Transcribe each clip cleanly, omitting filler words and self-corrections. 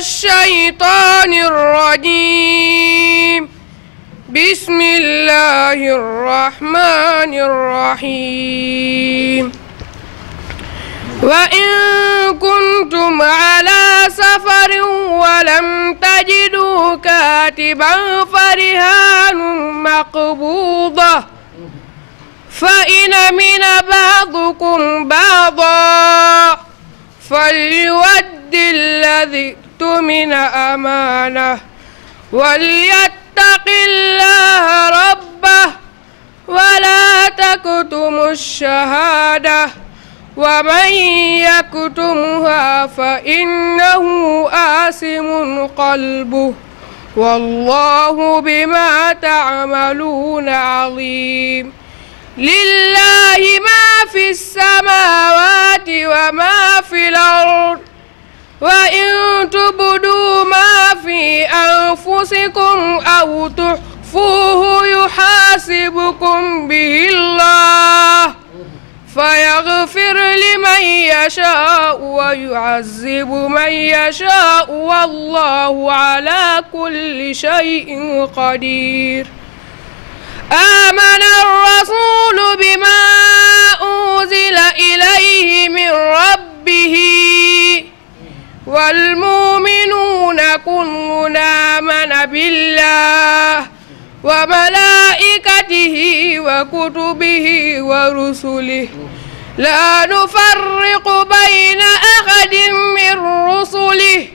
الشيطان الرجيم بسم الله الرحمن الرحيم وإن كنتم على سفر ولم تجدوا كاتبا فرهان مقبوضة فإن من بعضكم بعضا فليؤد الذي اؤتمن أمانه وليتق الله ربه ولا تكتموا الشهادة ومن يكتمها فإنه آثم قلبه والله بما تعملون عليم لله ما في السماوات وما في الأرض وإن تبدوا ما في أنفسكم أو تخفوه يحاسبكم به الله فيغفر لمن يشاء ويعذب من يشاء والله على كل شيء قدير آمن الرسول بما أنزل إليه من ربه والمؤمنون كل آمن بالله وملائكته وكتبه ورسله لا نفرق بين أحد من رسله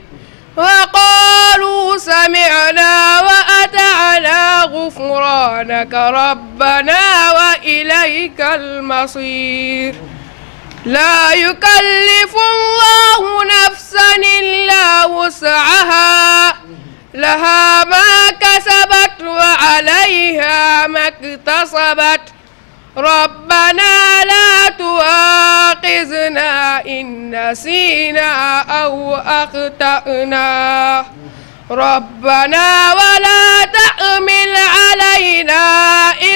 وقالوا سمعنا وأطعنا غفرانك ربنا وإليك المصير لا يكلف الله نفسا إلا وسعها لها ما كسبت وعليها ما اكتسبت ربنا لا تؤاخذنا إن نسينا أو أخطأنا ربنا ولا تحمل علينا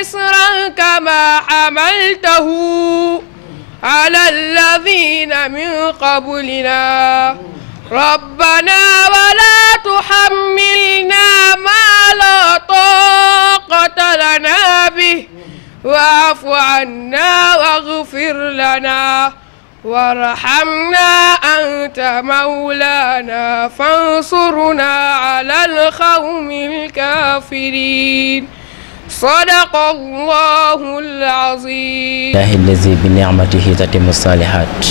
إصرا كما حملته على الذين من قبلنا ربنا ولا تحملنا ما لا طاقة لنا به واعف عنا واغفر لنا وارحمنا أنت مولانا فانصرنا على القوم الكافرين صدق الله العظيم الله الذي بنعمته تتم الصالحات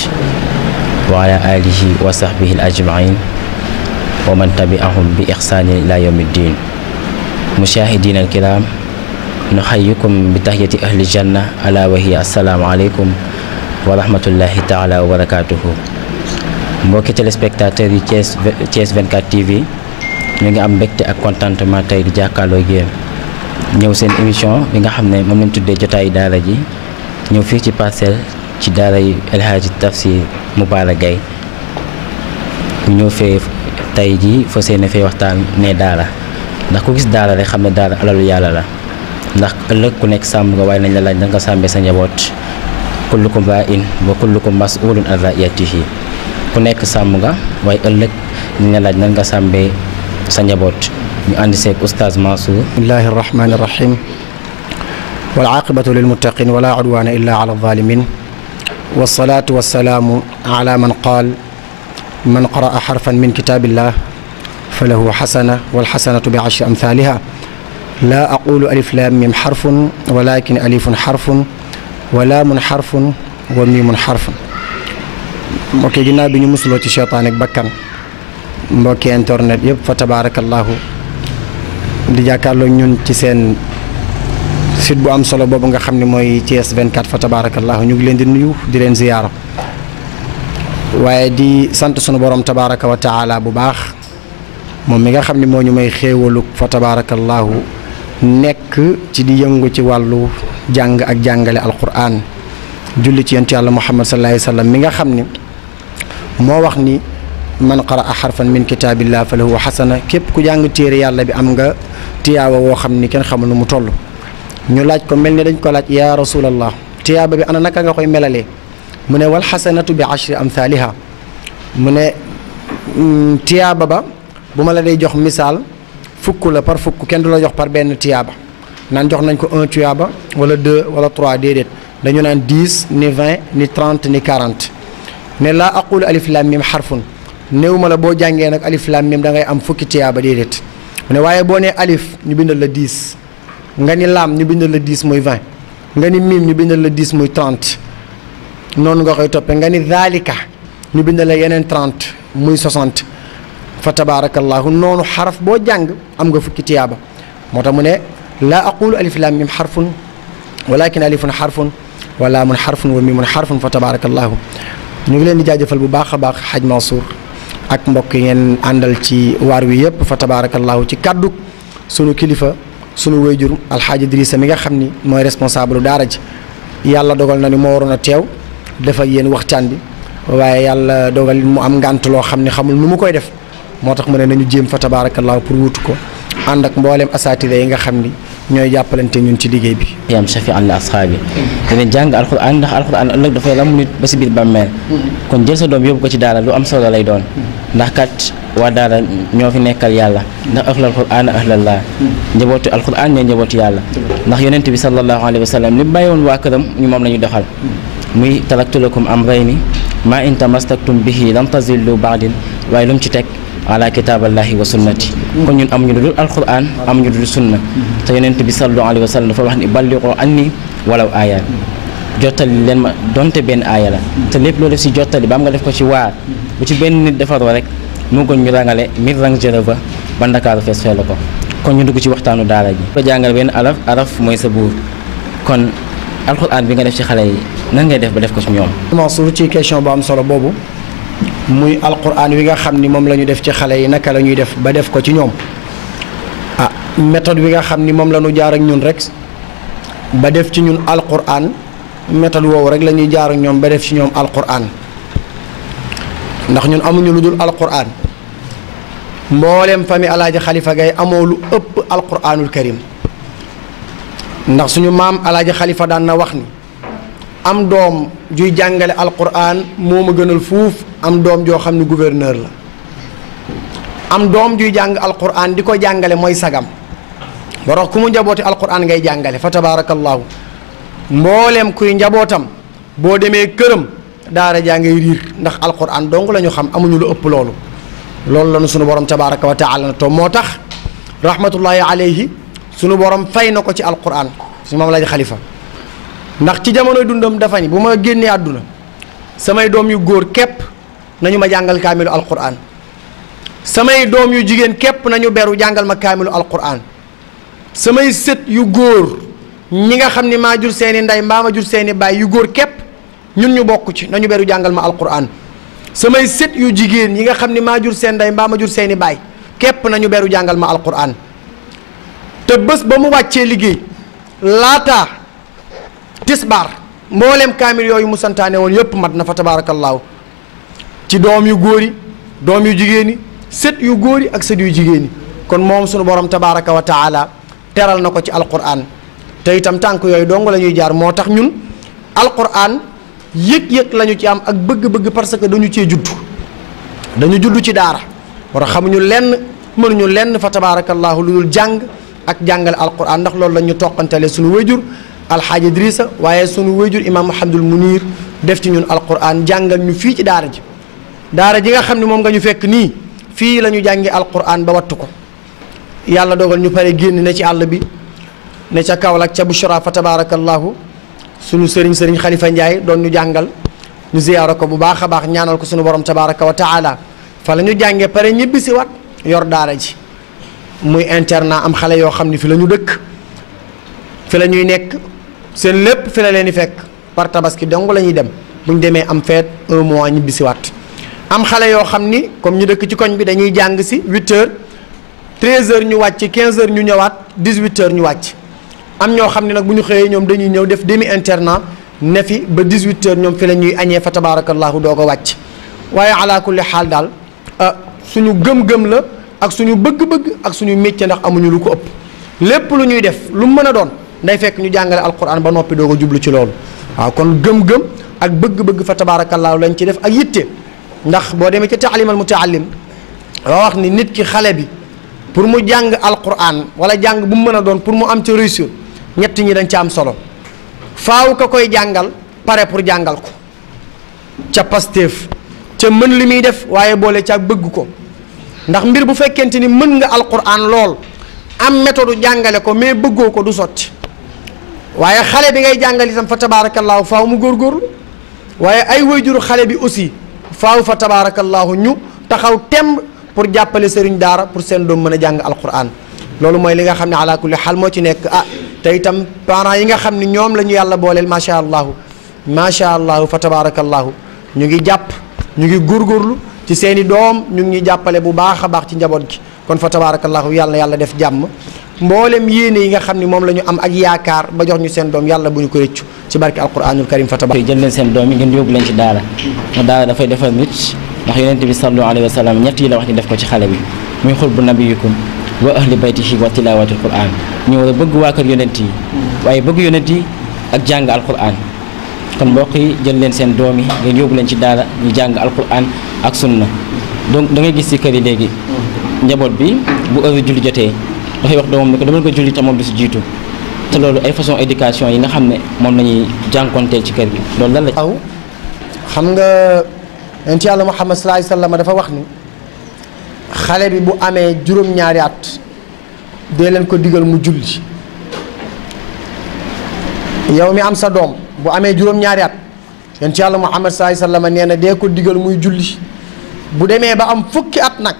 وعلى آله وصحبه الأجمعين ومن تبعهم بإحسان إلى يوم الدين مشاهدينا الكرام نحييكم بتحية أهل الجنة ألا وهي السلام عليكم ورحمة الله تعالى وبركاته mbokki téléspectateurs yi Thiès 24 TV ñu ngi am mbégte ak contentement tey di jàkkaarloo ak yéen ñëw seen émission bi nga xam ne moom lañ tuddee jotaayu daara ji ñëw fii ci Parcelles ci daara yi El Hadji Tafsir Moubarak Gaye ñëw fee tey ji fa seen fee waxtaan ne daara ndax ku gis daara rek xam ne daara alalu yàlla la ndax ëllëg ku nekk sàmm nga waaye nañ la laaj da nga sàmmee sa njaboot kullukum raa'in wa kullukum mas'ulun an ra'iyatihi ku nekk sàmm nga waaye ëllëg nañ la laaj nan nga sàmmee sa njaboot ñu ànd seeg oustaz Mansour. bismillahi rahmani rahim wal aqibatu lil muttaqin wala udwana illa ala zalimin wassalatu wassalamu ala man qaal man qaraa harfan min kitabillah falahu hasana wal hasanatu bi ashri amthaliha la aqulu alif lam mim harfun walakin alifun harfun wa laamun harfun wa miimun harfun mbokki ginnaaw bi ñu musuloo ci seytaan ak bakkan mbokki internet yëpp fa tabarakallahu di jàkkaarloo ñun ci seen site bu am solo boobu nga xam ne mooy Thiès 24 fa tabarakallahu ñu ngi leen di nuyu di leen ziyaara waaye di sant sunu borom tabaraka wa taala bu baax moom mi nga xam ne moo ñu may xéewalu fa tabarakallahu nekk ci di yëngu ci wàllu jàng ak jàngale alquran julli ci yonent yàlla muhammad sallallahu alayhi wa sallam mi nga xam ni moo wax ni man qaraa harfan min kitaabillah fa lahu hasana képp ku jàng téere yàlla bi am nga tiyaawa woo xam ni kenn xamul nu mu toll ñu laaj ko mel ni dañ ko laaj yaa rasulallah tiyaaba bi ana naka nga koy melalee mu ne wal hasanatu bi ashri amthaliha mu ne tiyaaba ba bu ma la day jox misaal fukk la par fukk kenn du la jox par benn tiyaaba naan jox nañ ko 1 tiyaaba wala 2 wala 3 déedéet dañu naan 10 ni 20 ni 30 ni 40 ne laa aqulu alif lam mim xarfun néew ma la boo jàngee nag alif lam mim da ngay am fukki tiyaaba déedéet ne waaye boo nee alif ñu bindal la 10 nga ni laam ñu bindal la 10 muy 20 nga ni mim ñu bindal la 10 muy 30 noonu nga koy toppee nga ni zaalika ñu bindal la yeneen 30 muy 60 fa tabarakallahu noonu xaraf boo jàng am nga fukki tiyaaba moo tax mu ne laa aqulu alif lam mim xarfun walakin alifun xarfun wa laamun xarfun wa mimun xarfun fa tabarakallahu ñu ngi leen di jaajëfal bu baax a baax Hadj Mansour ak mbokk yi ngeen àndal ci waar wi yëpp fa tabarakallahu ci kaddu sunu kilifa sunu wayjur alxaaji Idrissa mi nga xam ni mooy responsable daara ji yàlla dogal na ni moo waroon a teew def ak yéen waxtaan bi waaye yàlla dogal mu am ngànt loo xam ne xamul nu mu koy def moo tax mu ne nañu jéem fa tabarakallahu pour wutu ko ànd ak mboolem asaatida yi nga xam ni ñooy jàppalante ñun ci liggéey bi. yam shafi an la asxaabi dina jàng alquran ndax alquran ëllëg dafay lam nit ba si biir bàmmeel kon jël sa doom yóbbu ko ci daara lu am solo lay doon ndax kat waa daara ñoo fi nekkal yàlla ndax ahlul quran ahlallah njabootu alquran ñooy njabootu yàlla ndax yonent bi sallallahu alayhi wa sallam li bàyyi woon waa këram ñu moom la ñu doxal muy taraktu lakum amrayni ma in tamastaktum bihi lam tazillu baadin waaye lu mu ci teg ala kitaaballahi wa sunnati kon ñun amuñu lu dul alquran amuñu lu dul sunna te yonent bi sallallahu alayhi wa sallam dafa wax ni balliqu anni walaw aaya jottali leen ma donte benn aaya la te lépp loo def si jottali ba am nga def ko ci waar bu ci benn nit defaroo rek mu gën ñu rangale mi rang jële ba Ndakaaru fees fee la ko kon ñu dugg ci waxtaanu daara ji ko jàngal benn araf mooy sa buur kon alquran bi nga def ci xale yi nan ngay def ba def ko ci ñoom. Mansour ci question bu am solo boobu muy alquran wi nga xam ni moom la ñu def ci xale yi naka la ñuy def ba def ko ci ñoom ah méthode bi nga xam ni moom la ñu jaar ak ñun rek ba def ci ñun alquran méthode woowu rek la ñuy jaar ak ñoom ba def ci ñoom alquran ndax ñun amuñu lu dul alquran mboolem famille alaaji Xalifa Gaye amoo lu ëpp alquranul karim ndax suñu maam alaaji Xalifa daan na wax ni am doom juy jàngale alquran moo ma gënal fuuf am doom joo xam ne gouverneur la am doom juy jàng alquran di ko jàngale mooy sagam borox ku mu njabooti alquran ngay jàngale fa tabarakallahu mbooleem kuy njabootam boo demee këram daara jaa ngay riir ndax alquran dong la ñu xam amuñu lu ëpp loolu la nu sunu borom tabaraka wa taala na to moo tax rahmatullahi alayhi sunu borom fay na ko ci alquran suñu maam Alaaji Xalifa ndax ci jamonoy dundam dafa ni bu ma génnee àdduna samay doom yu góor képp nañu ma jàngal kaamilu alquran samay doom yu jigéen képp nañu beru jàngal ma kaamilu alquran samay sët yu góor ñi nga xam ni maa jur seeni ndey mbaa ma jur seeni baay yu góor képp ñun ñu bokk ci nañu beru jàngal ma alquran samay sët yu jigéen yi nga xam ni maa jur seen ndey mbaa ma jur seeni baay képp nañu beru jàngal ma alquran te bés ba mu wàccee liggéey laata tisbaar mboolem kaamil yooyu mu santaane woon yëpp mat na fa tabaarakallaahu ci doom yu góor yi doom yu jigéen yi sët yu góor yi ak sët yu jigéen yi kon moom sunu borom tabaaraka wa taala teral na ko ci alquran te itam tànk yooyu dong la ñuy jaar moo tax ñun alquran yëg-yëg la ñu ci am ak bëgg-bëgg parce que dañu cee judd ci daara war a xamuñu lenn mënuñu lenn fa tabaarakallaahu lu dul jàng ak jàngale alquran ndax loolu la ñu toqantale suñu wéjur alxaaji Idrissa waaye sunu wéjur imam Mouhamadul Munir def ci ñun alquran jàngal ñu fii ci daara ji nga xam ne moom nga ñu fekk nii fii la ñu jàngi alquran ba wattu ko yàlla dogal ñu pare génn ne ci àll bi ne ca Kaolack ca Bushra fa tabarakallahu sunu sëriñ Xalifa Ndiaye doon ñu jàngal ñu ziyaara ko bu baax a baax ñaanal ko sunu borom tabaraka wa taala fa la ñu jàngee pare ñibbi si wat yor daara ji muy internat am xale yoo xam ne fi la ñu dëkk fi la ñuy nekk seen lépp fi la leen di fekk par tabaski dong la ñuy dem bu ñu demee am feet 1 mois ñibbi si waat am xale yoo xam ni comme ñu dëkk ci koñ bi dañuy jàng si 8h 13h ñu wàcc 15h ñu ñëwaat 18h ñu wàcc am ñoo xam ne nag bu ñu xëyee ñoom dañuy ñëw def demi internat ne fi ba 18h ñoom fi la ñuy añee fa tabarakallahu doog a wàcc waaye ala kulli xaal daal suñu gëm-gëm la ak suñu bëgg-bëgg ak suñu métier ndax amuñu lu ko ëpp lépp lu ñuy def lu mu mën a doon nday fekk ñu jàngale alquran ba noppi doog a jublu ci loolu waaw kon gëm-gëm ak bëgg-bëgg fa tabarakallahu lañ ci def ak yitte ndax boo demee ci taalim al mutaallim wax ni nit ki xale bi pour mu jàng alquran wala jàng bu mu mën a doon pour mu am ca réussir ñett ñi dañ ca am solo faaw ka koy jàngal pare pour jàngal ko ca pastéef ca mën li muy def waaye boole ca bëgg ko ndax mbir bu fekkente ni mën nga alquran lool am méthode jàngale ko mais bëggoo ko du sotti waaye xale bi ngay jàngal itam fa tabaarakallaahu faaw mu góorgóorlu waaye ay waajuru xale bi aussi faaw fa tabaarakallaahu ñu taxaw temb pour jàppale sëriñ daara pour seen doom mën a jàng alquran loolu mooy li nga xam ne ala kulli xaal moo ci nekk te itam parents yi nga xam ne ñoom la ñu yàlla booleel macha allah fa tabaarakallaahu ñu ngi jàpp ñu ngi góorgóorlu ci seen i doom ñu ngi ñuy jàppale bu baax a baax ci njaboot gi kon fa tabaarakallaahu yàlla def jàmm mboolem yéene yi nga xam ne moom la ñu am ak yaakaar ba jox ñu seen doom yàlla bu ñu ko rëccu ci barke alquranul karim fa tabarak jël leen seen doom yi ngeen yóbbu leen ci daara ndax daara dafay defal nit ndax yonent bi sallallahu alayhi wa sallam ñett yi la wax ni def ko ci xale bi muy xulbu nabiyukum wa ahli baytihi wa tilawatul quran ñu war a bëgg waa kër yonent yi waaye bëgg yonent yi ak jàng alquran kon mbokk yi jël leen seen doom yi ngeen yóbbu leen ci daara ñu jàng alquran ak sunna donc da ngay gis ci kër yi léegi njaboot bi bu heure julli jotee dafay wax doomam ni ko demal ko julli te moom du si jiitu te loolu ay façon éducation yi nga xam ne moom la ñuy jànkonteel ci kër gi loolu lan la. waaw xam nga yonent yàlla Muhammad sallallahu alayhi wa sallam dafa wax ni xale bi bu amee juróom-ñaari at dee leen ko digal mu julli yow mi am sa doom bu amee juróom-ñaari at yonent yàlla Muhammad sallallahu alayhi wa sallam nee na dee ko digal muy julli bu demee ba am fukki at nag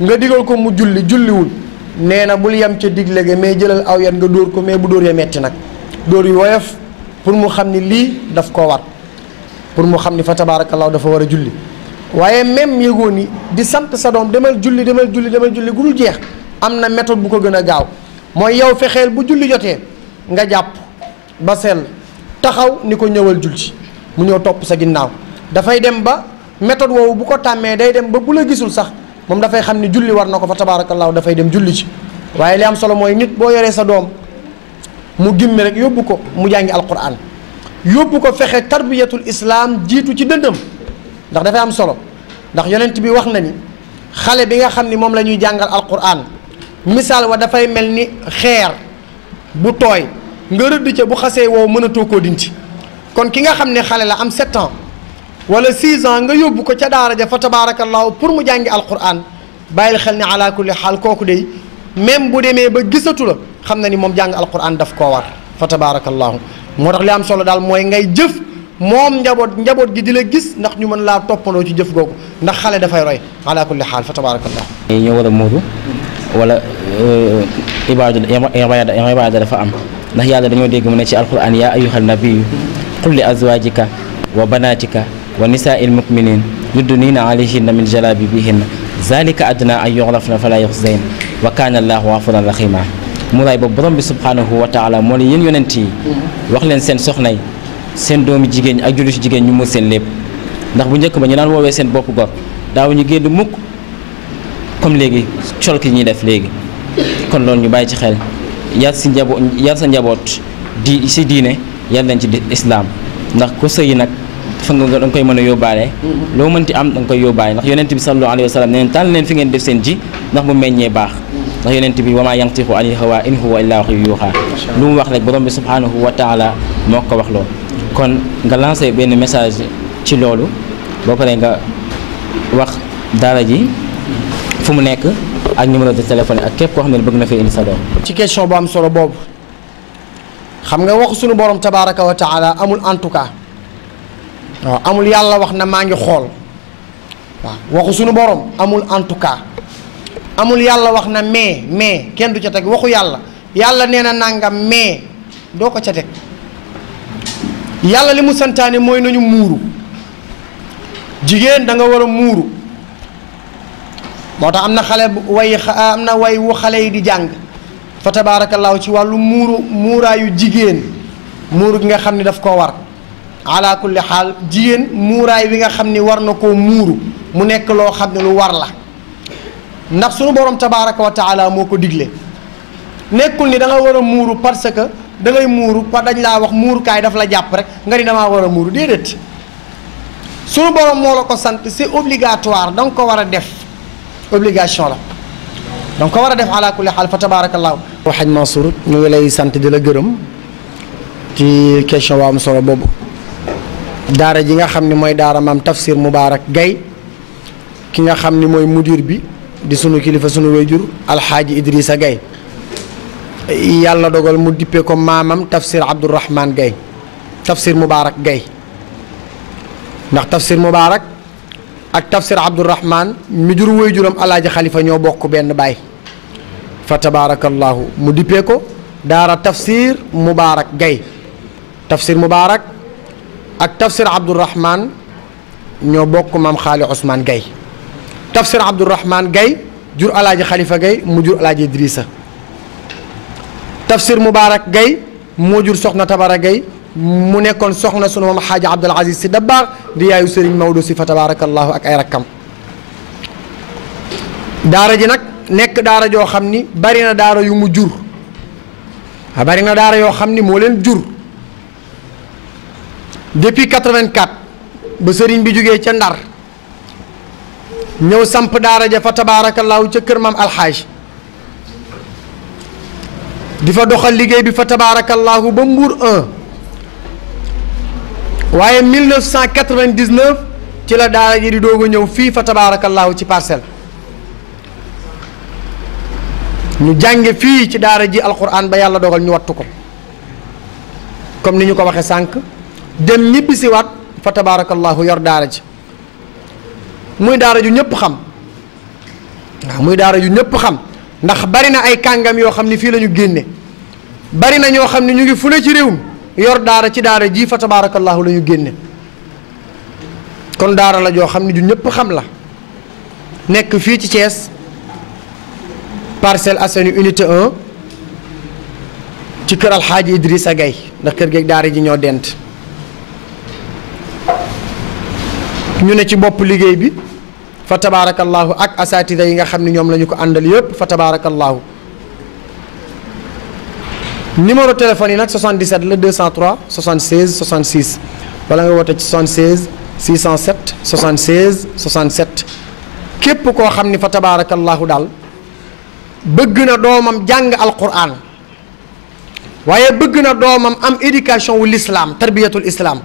nga digal ko mu julliwul nee na bul yem ca digle ga mais jëlal aw yan nga dóor ko mais bu dóor ya metti nag dóor yu woyof pour mu xam ni lii daf koo war pour mu xam ni fa tabaarakallaahu dafa war a julli waaye même yëgoo ni di sant sa doom demal julli gu dul jeex am na méthode bu ko gën a gaaw mooy yow fexeel bu julli jotee nga jàpp ba sell taxaw ni ko ñëwal julli mu ñëw topp sa ginnaaw dafay dem ba méthode woowu bu ko tàmmee day dem ba bu la gisul sax moom dafay xam ni julli war na ko fa tabaarakallaahu dafay dem julli ci waaye li am solo mooy nit boo yoree sa doom mu gimmi rek yóbbu ko mu jàngi alquran yóbbu ko fexe tarbiyatul islam jiitu ci dëndam ndax dafay am solo ndax yonent bi wax na ni xale bi nga xam ni moom la ñuy jàngal alquran misaal wa dafay mel ni xeer bu tooy nga rëdd ca bu xasee wow mënatoo koo dinti kon ki nga xam ne xale la am 7 ans wala 6 ans nga yóbbu ko ca daara ja fa tabaarakallaahu pour mu jàngi alquran bàyyil xel ne ala kulli xaal kooku de même bu demee ba gisatu la xam na ni moom jàng alquran daf koo war fa tabaarakallaahu moo tax li am solo daal mooy ngay jëf moom njaboot gi di la gis ndax ñu mën laa toppandoo ci jëf googu ndax xale dafay roy ala kulli xaal fa tabaarakallaahu ñoo war a muuru wala ibaada dafa am ndax yàlla dañoo dégg mu ne ci alquran yaa ayyuhan nabiyyu qul li azwaajika wa banaatika wa nisaa'il mu'miniin yudniina alayhinna min jalaabibihinna zaalika adnaa an yu'rafna falaa yuxzayna wa kaana allaahu gafuuran rahiimaa muraay boobu borom bi subhaanahu wa taala moo ne yéen yonent yi wax leen seen soxna yi seen doomi jigéen ñi ak jullit jigéen ñu muur seen lépp ndax bu njëkk ba ñu daan woowee seen bopp gor daaw ñu génn mukk comme léegi col ki ñuy def léegi kon loolu ñu bàyyi ci xel yar sa njaboot di si diine yar leen ci islaam ndax ku sëyi nag fa nga da nga koy mën a yóbbaale loo mënti am da nga koy yóbbaale ndax yonent bi sallallahu alayhi wa sallam neen tànn leen fi ngeen def seen ji ndax mu meññee baax ndax yonent bi wa maa yantiqu anil hawaa in huwa illaa wahyun yuuhaa lu mu wax rek borom bi subhaanahu wa taala moo ko wax loolu kon nga lancé benn message ci loolu boo paree nga wax daara ji fu mu nekk ak numéro de téléphone ak képp koo xam ne bëgg na fee indi sa doom. ci question bu am solo boobu xam nga waxu suñu borom tabaaraka wa taala amul en tout cas waaw amul yàlla wax na maa ngi xool waaw waxu suñu borom amul en tout cas amul yàlla wax na mais kenn du ca teg waxu yàlla nee na nangam mais doo ko ca teg yàlla li mu santaane mooy nañu muuru jigéen da nga war a muuru moo tax am na way wu xale yi di jàng fa tabaarakallaahu ci wàllu muuraayu jigéen muuru gi nga xam ni daf koo war ala kulli xaal jigéen muuraay bi nga xam ni war na koo muuru mu nekk loo xam ne lu war la ndax sunu borom tabaaraka wa taala moo ko digle nekkul ni da nga war a muuru parce que da ngay muuru dañ laa wax muurukaay daf la jàpp rek nga ni damaa war a muuru déedéet sunu borom moo la ko sant c'est obligatoire da nga ko war a def obligation la donc ko war a def ala kulli xaal fa tabarakallahu Hadj Mansour ñu ngi lay sant di la gërëm ci question waa am solo boobu daara ji nga xam ni mooy daara maam Tafsir Moubarak Gaye ki nga xam ni mooy mudir bi di sunu kilifa sunu wayjur alxaaji Idrissa Gaye yàlla dogal mu dippee ko maamam Tafsir Abdourahman Gaye Tafsir Moubarak Gaye ndax Tafsir Moubarak ak Tafsir Abdourahman mi jur wayjuram alaaji Xalifa ñoo bokk benn baay fa tabarakallahu mu dippee ko daara Tafsir Moubarak Gaye Tafsir Moubarak ak Tafsir Abdourahman ñoo bokk maam Xaali Ousmane Gaye Tafsir Abdourahman Gaye jur alaaji Xalifa Gaye mu jur alaaji Idrissa Tafsir Moubarak Gaye moo jur soxna Tabara Gaye mu nekkoon soxna sunu maam Xaaji Abdul Aziz Si Dabbaar di yaayu Serigne Maodo Si fa tabarakallahu ak ay rakkam daara ji nag nekk daara joo xam ni bari na daara yu mu jur bari na daara yoo xam ni moo leen jur depuis 84 ba sëriñ bi jógee ca Ndar ñëw samp daara ja fa tabaarakallaahu ca kër maam alxaaj di fa doxal liggéey bi fa tabaarakallaahu ba Mbour 1 waaye 1999 ci la daara ji di doog a ñëw fii fa tabaarakallaahu ci Parcelles ñu jànge fii ci daara ji alquran ba yàlla dogal ñu wattu ko comme ni ñu ko waxee sànq dem ñibbisiwaat fa tabaarakallaahu yor daara ji muy daara ju ñëpp xam waaw muy daara ju ñëpp xam ndax bari na ay kàngam yoo xam ni fii la ñu génne bari na ñoo xam ne ñu ngi fu ne ci réew mi yor daara ci daara ji fa tabaarakallaahu la ñu génne kon daara la joo xam ne ju ñëpp xam la nekk fii ci Thiès Parcelles Assainies unité 1 ci kër Alxaaji Idrissa Gaye ndax kër geeg daara ji ñoo dent ñu ne ci bopp liggéey bi fa tabaarakallaahu ak asaatida yi nga xam ne ñoom la ñu ko àndal yëpp fa tabaarakallaahu numéro téléphone yi nag 77 la 203 76 66 wala nga woote ci 76 607 76 67 képp koo xam ni fa tabaarakallaahu daal bëgg na doomam jàng alquran waaye bëgg na doomam am éducation wu l'islam tarbiyatul islam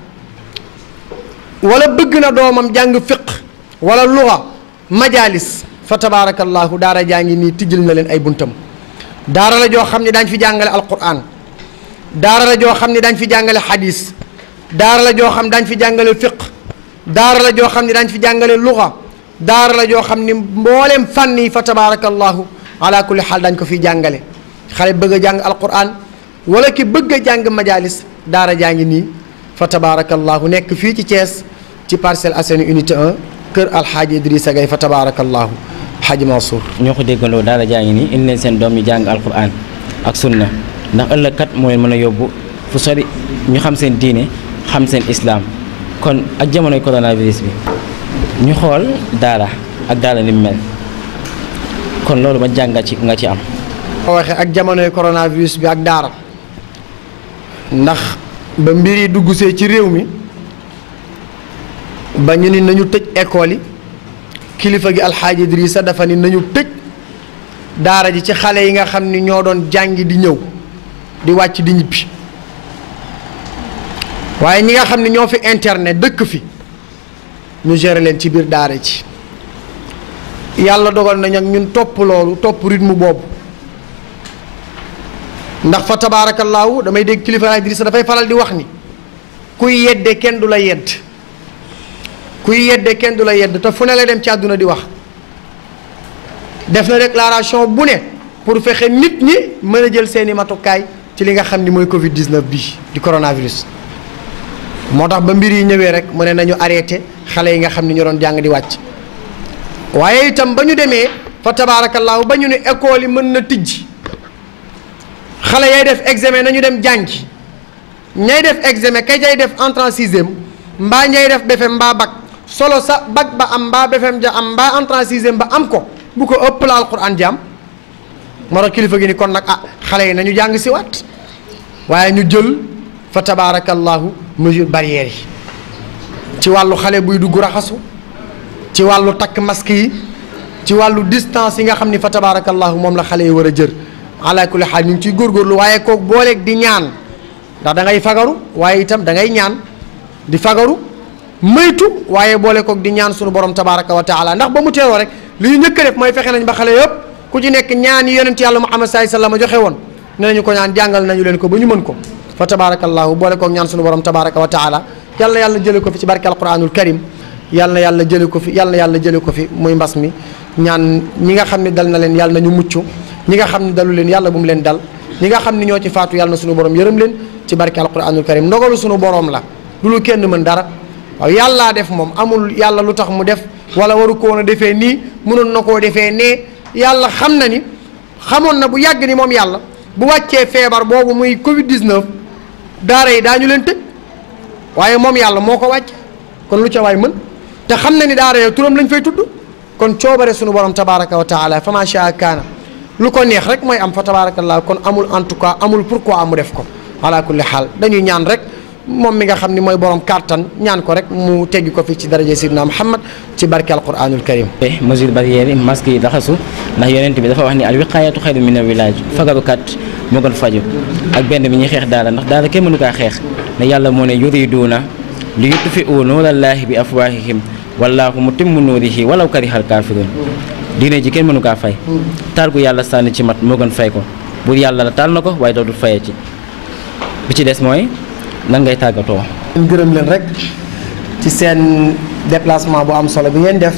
wala bëgg na doomam jàng fiq wala luga majalis fa tabarakallahu daara jaa ngi nii tijjil na leen ay buntam daara la joo xam ne daañ fi jàngale alquran daara la joo xam ne daañ fi jàngale hadis daara la joo xam ne daañ fi jàngale fiq daara la joo xam ne daañ fi jàngale luga daara la joo xam ne mbooleem fànn yi fa tabarakallahu ala kulli xaal daañ ko fi jàngale xale bëgg a jàng alquran wala ki bëgg a jàng majalis daara jaa ngi nii fa tabarakallahu nekk fii ci Thiès ci Parcelles Assainies unité 1 kër Alxaaji Idrissa Gaye fa tabarakallahu Hadj Mansour ñoo ko déggandoo daara jaa ngi nii indi leen seen doom ñu jàng alquran ak sunna ndax ëllëg kat moo leen mën a yóbbu fu sori ñu xam seen diine xam seen islam kon ak jamonoy coronavirus bi ñu xool daara ak daara ni mu mel kon loolu ba jàngat ci nga ci am. boo waxee ak jamonoy coronavirus bi ak daara ndax ba mbir yi dugg see ci réew mi ba ñu ni nañu tëj école yi kilifa gi Alxaaji Idrissa dafa ni nañu tëj daara ji ci xale yi nga xam ni ñoo doon jàngi di ñëw di wàcc di ñibbi waaye ñi nga xam ne ñoo fi internet dëkk fi ñu gérer leen ci biir daara ji yàlla dogal nañ ak ñun topp loolu topp rythme boobu ndax fa tabaarakallaahu damay dégg kilifa Idrissa dafay faral di wax ni kuy yedde kenn du la yedd kuy yedde kenn du la yedd te fu ne la dem ci àdduna di wax def na déclaration bu ne pour fexe nit ñi mën a jël seeni matukaay ci li nga xam ni mooy Covid 19 bii di coronavirus. moo tax ba mbir yi ñëwee rek mu ne nañu arrêté xale yi nga xam ni ñu doon jàng di wàcc waaye itam ba ñu demee fa tabaarakallaahu ba ñu ne école yi mën na tijji xale yay def examen nañu dem jàngi ñay def examen kay jay def entrée en sixième mbaa ñay def BFEM mbaa bac solo sa bac ba am mbaa BFEM ja am mbaa entrée en sixième ba am ko bu ko ëpp la alquran ji am moo tax kilifa gi ni kon nag xale yi nañu jàng si waat waaye ñu jël fa tabaarakallaahu mesure barrière yi ci wàllu xale buy dugg raxasu ci wàllu takk masque yi ci wàllu distance yi nga xam ni fa tabarakallahu moom la xale yi war a jër ala kulli xaal ñu ngi ciy góorgóorlu waaye kook booleeg di ñaan ndax da ngay fagaru waaye itam da ngay ñaan di fagaru maytu waaye boole kook di ñaan sunu borom tabaraka wa taala ndax ba mu teeroo rek li ñu njëkk a def mooy fexe nañ ba xale yëpp ku ci nekk ñaan yi yonent yàlla Muhammad sallallahu alayhi wasallam joxe woon ne nañu ko ñaan jàngal nañu leen ko ba ñu mën ko fa tabarakallahu boole kook ñaan sunu borom tabaraka wa taala yàlla yàlla jële ko fi ci barke alquranul karim yàlla yàlla jële ko fi yàlla yàlla jële ko fi muy mbas mi ñaan ñi nga xam ne dal na leen yàlla nañu mucc ñi nga xam ne dalu leen yàlla bu mu leen dal ñi nga xam ne ñoo ci faatu yàlla na sunu borom yërëm leen ci barke alquranul karim ndogalu sunu borom la du lu kenn mën dara waaw yàllaa def moom amul yàlla lu tax mu def wala waru ko woon a defee nii mënoon na koo defee nee yàlla xam na ni xamoon na bu yàgg ni moom yàlla bu wàccee feebar boobu muy Covid 19 daara yi daañu leen tëj waaye moom yàlla moo ko wàcc kon lu ca waay mën te xam na ni daara yow turam lañ fay tudd kon coobare sunu borom tabaraka wa taala fa ma shaa kaana lu ko neex rek mooy am fa tabarakallah kon amul en tout cas amul pourquoi mu def ko ala kulli xaal dañuy ñaan rek moom mi nga xam ni mooy borom kàttan ñaan ko rek mu teggi ko fi ci daraja Seydina Muhammad ci barke alquranul karim mesure barrière yi masque yi daxasu ndax yonent bi dafa wax ni al wiqaayatu xayru min al wilaaj fagarukat moo gën faju ak benn bi ñuy xeex daala ndax daala kenn mënu kaa xeex ne yàlla moo ne yuriduuna li yutfi'u nuurallaahi bi afwaahihim wallaahu mutimmu nuurihi walaw karihal kaafiruun diine ji kenn mënu kaa fay taal gu yàlla sànni ci mat moo gën fay ko buur yàlla la taal na ko waaye dootul fayee ci bi ci des mooy lan ngay tàggatoo. gërëm leen rek ci seen déplacement bu am solo bi ngeen def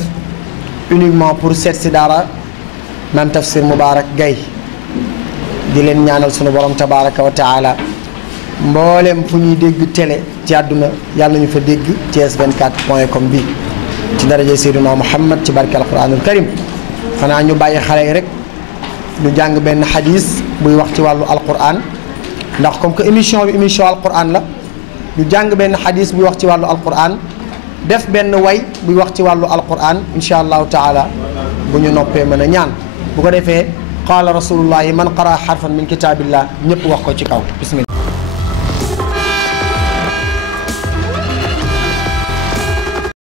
uniquement pour seet si daara Mame Tafsir Moubarak Gaye di leen ñaanal sunu borom tabaraka wa taala mboolem fu ñuy dégg télé ci àdduna yàlla nañu fa dégg ts24.com bi ci daraja Seydina Muhammad ci barke alquranul karim xanaa ñu bàyyi xale yi rek ñu jàng benn xadis buy wax ci wàllu alquran ndax comme que émission bi émission alquran la ñu jàng benn xadis buy wax ci wàllu alquran def benn way buy wax ci wàllu alquran insha allahu taala bu ñu noppee mën a ñaan bu ko defee qaala rasulullahi man qara xarfan min kitabillah ñëpp wax ko ci kaw bismillah